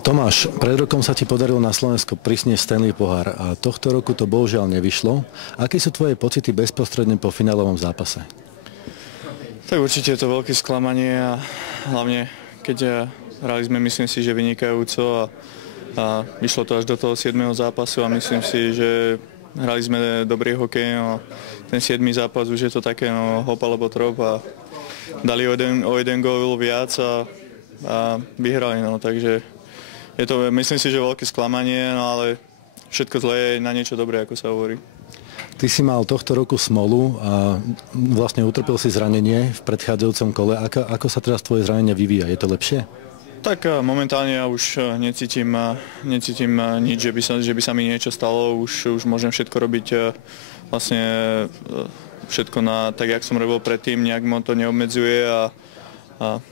Tomáš, pred rokom sa ti podarilo na Slovensko prisniesť Stanley pohár a tohto roku to bohužiaľ nevyšlo. Aké sú tvoje pocity bezprostredne po finálovom zápase? Tak určite je to veľké sklamanie a hlavne keď hrali sme, myslím si, že vynikajúco a vyšlo to až do toho 7. zápasu a myslím si, že hrali sme dobrý hokej. No, ten 7. zápas už je to také hop alebo trop a dali o jeden gól viac a vyhrali. No, takže je to, myslím si, že veľké sklamanie, no ale všetko zlé je na niečo dobré, ako sa hovorí. Ty si mal tohto roku smolu a vlastne utrpel si zranenie v predchádzajúcom kole. Ako sa teraz tvoje zranenie vyvíja? Je to lepšie? Tak momentálne ja už necítim nič, že by sa mi niečo stalo. Už môžem všetko robiť vlastne všetko tak, jak som robil predtým, nejak ma to neobmedzuje a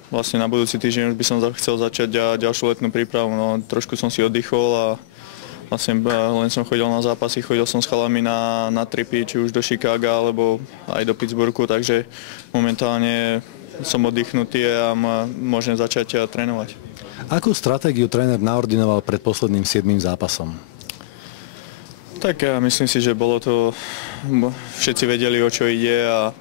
vlastne na budúci týždeň už by som chcel začať ďalšiu letnú prípravu. No, trošku som si oddychol a vlastne len som chodil na zápasy, chodil som s chalami na tripy, či už do Chicaga alebo aj do Pittsburghu, takže momentálne som oddychnutý a môžem začať trénovať. Akú stratégiu tréner naordinoval pred posledným 7. zápasom? Tak ja myslím si, že bolo to, všetci vedeli, o čo ide a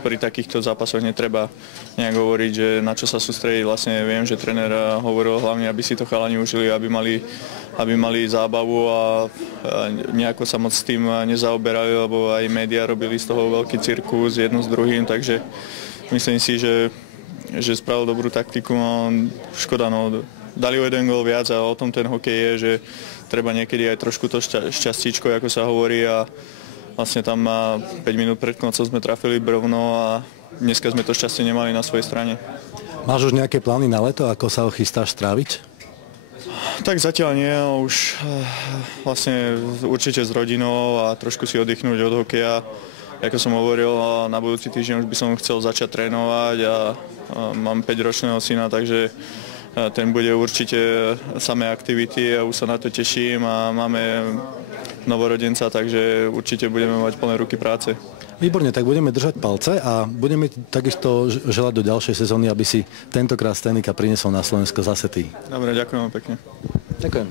pri takýchto zápasoch netreba nejak hovoriť, že na čo sa sústrediť. Vlastne viem, že tréner hovoril hlavne, aby si to chalani užili, aby mali zábavu a nejako sa moc s tým nezaoberali, lebo aj médiá robili z toho veľký cirkus jedno s druhým, takže myslím si, že spravil dobrú taktiku. No, škoda, no, dali o jeden gól viac a o tom ten hokej je, že treba niekedy aj trošku to šťastíčko, ako sa hovorí a vlastne tam 5 minút pred koncom sme trafili brvno a dneska sme to šťastie nemali na svojej strane. Máš už nejaké plány na leto, ako sa ho chystáš stráviť? Tak zatiaľ nie, už vlastne určite s rodinou a trošku si oddychnúť od hokeja. Ako som hovoril, na budúci týždeň už by som chcel začať trénovať a mám 5-ročného syna, takže ten bude určite samé aktivity a už sa na to teším a máme novorodenca, takže určite budeme mať plné ruky práce. Výborne, tak budeme držať palce a budeme takisto želať do ďalšej sezóny, aby si tentokrát Stanley Cup priniesol na Slovensko zase ty. Dobre, ďakujem pekne. Ďakujem.